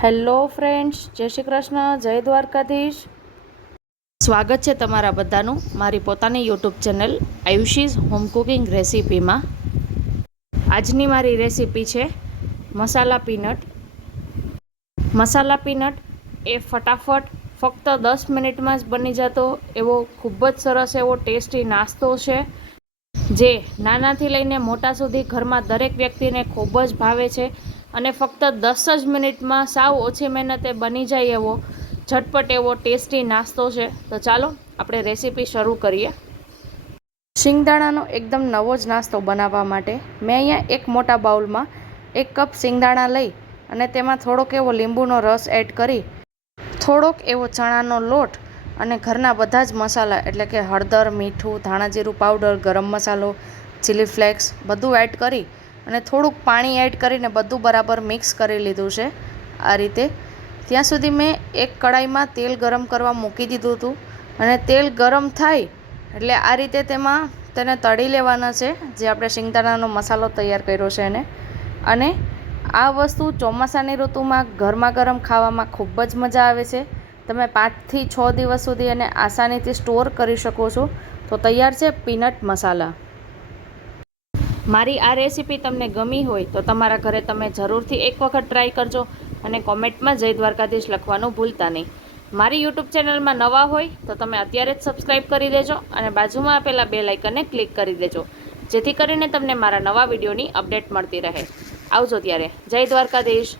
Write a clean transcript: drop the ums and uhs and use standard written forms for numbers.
Hello friends, જય શ્રી કૃષ્ણ, જય દ્વારકાધીશ. સ્વાગત છે તમારા બધાનું મારી પોતાની યુટ્યુબ ચેનલ આયુષીઝ હોમ કુકિંગ રેસીપીમાં. આજની મારી રેસીપી છે મસાલા પીનટ. મસાલા પીનટ એ ફટાફટ ફક્ત 10 મિનિટમાં જ બની જતો એવો ખૂબ જ સરસ એવો ટેસ્ટી નાસ્તો છે, જે નાનાથી લઈને મોટા સુધી ઘરમાં દરેક વ્યક્તિને ખૂબ જ ભાવે છે અને ફક્ત 10 જ મિનિટમાં સાવ ઓછી મહેનતે બની જાય એવો ઝટપટ એવો ટેસ્ટી નાસ્તો છે. તો ચાલો આપણે રેસીપી શરૂ કરીએ. શિંગદાણાનો એકદમ નવો જ નાસ્તો બનાવવા માટે મેં અહીંયા એક મોટા બાઉલમાં 1 કપ શિંગદાણા લઈ અને તેમાં થોડોક એવો લીંબુનો રસ એડ કરી, થોડોક એવો ચણાનો લોટ અને ઘરના બધા જ મસાલા એટલે કે હળદર, મીઠું, ધાણા જીરું પાવડર, ગરમ મસાલો, ચીલી ફ્લેક્સ બધું એડ કરી અને થોડુંક પાણી એડ કરીને બધું બરાબર મિક્સ કરી લીધું છે. આ રીતે ત્યાં સુધી મેં એક કડાઈમાં તેલ ગરમ કરવા મૂકી દીધું હતું અને તેલ ગરમ થાય એટલે આ રીતે તેમાં તેને તળી લેવાના છે, જે આપણે શિંગદાણાનો મસાલો તૈયાર કર્યો છે એને. અને આ વસ્તુ ચોમાસાની ઋતુમાં ગરમા ગરમ ખાવામાં ખૂબ જ મજા આવે છે. તમે 5 થી 6 દિવસ સુધી એને આસાનીથી સ્ટોર કરી શકો છો. તો તૈયાર છે પીનટ મસાલા. મારી આ રેસીપી તમને ગમી હોય તો તમારા ઘરે તમે જરૂરથી એક વખત ટ્રાય કરજો અને કોમેન્ટમાં જય દ્વારકાધીશ લખવાનું ભૂલતા નહીં. મારી યુટ્યુબ ચેનલમાં નવા હોય તો તમે અત્યારે જ સબસ્ક્રાઈબ કરી દેજો અને બાજુમાં આપેલા બેલ આઇકનને ક્લિક કરી દેજો, જેથી કરીને તમને મારા નવા વિડીયોની અપડેટ મળતી રહે. આવજો ત્યારે. જય દ્વારકાધીશ.